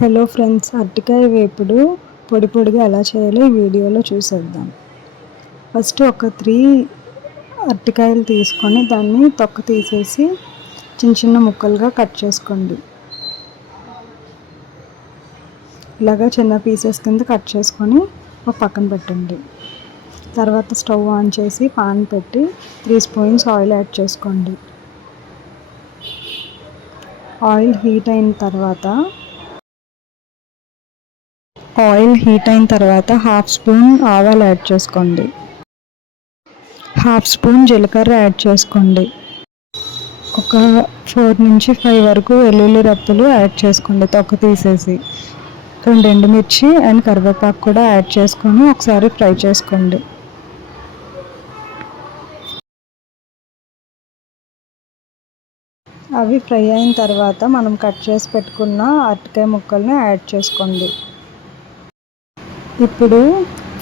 Hello friends, అరటికాయ వేపుడు పొడి పొడిగా ఎలా చేయాలో ఈ వీడియోలో చూసేద్దాం. ఫస్ట్ ఒక 3 అరటికాయలు తీసుకొని దాన్ని తొక్క తీసేసి చిన్న చిన్న ముక్కలుగా కట్ చేసుకోండి. ఇలాగా చిన్న పీసెస్ కింద కట్ చేసుకొని ఒక పక్కన పెట్టండి. తర్వాత స్టవ్ ఆన్ చేసి పాన్ పెట్టి 3 స్పూన్స్ ఆయిల్ యాడ్ చేసుకోండి. ఆయిల్ హీట్ అయిన తర్వాత హాఫ్ స్పూన్ ఆవాలు యాడ్ చేసుకోండి. హాఫ్ స్పూన్ జీలకర్ర యాడ్ చేసుకోండి. ఒక 4 నుంచి 5 వరకు వెల్లుల్లి రెబ్బలు యాడ్ చేసుకోండి తొక్క తీసేసి. 2 ఎండుమిర్చి అండ్ కరివేపాకు కూడా యాడ్ చేసుకొని ఒకసారి ఫ్రై చేసుకోండి. అవి ఫ్రై అయిన తర్వాత మనం కట్ చేసి పెట్టుకున్న అరటికాయ ముక్కల్ని యాడ్ చేసుకోండి. ఇప్పుడు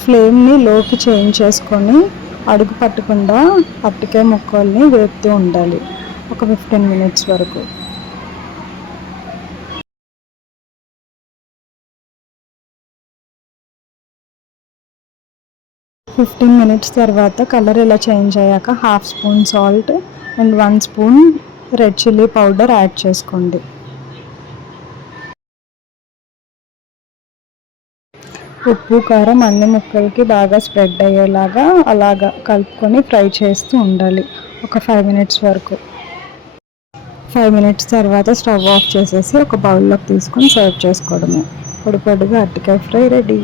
ఫ్లేమ్ని లోకి చేంజ్ చేసుకొని అడుగు పట్టకుండా అరటికాయ ముక్కల్ని వేపుతూ ఉండాలి ఒక 15 మినిట్స్ వరకు. తర్వాత కలర్ ఇలా చేంజ్ అయ్యాక half spoon salt and 1 spoon red chilli powder add చేసుకోండి. ఉప్పు కారం అన్ని ముక్కలకి బాగా స్ప్రెడ్ అయ్యేలాగా అలాగా కలుపుకొని ఫ్రై చేస్తూ ఉండాలి ఒక 5 మినిట్స్ వరకు. 5 మినిట్స్ తర్వాత స్టవ్ ఆఫ్ చేసేసి ఒక బౌల్లోకి తీసుకొని సర్వ్ చేసుకోవడమే. పొడి పొడిగా అరటికాయ ఫ్రై రెడీ.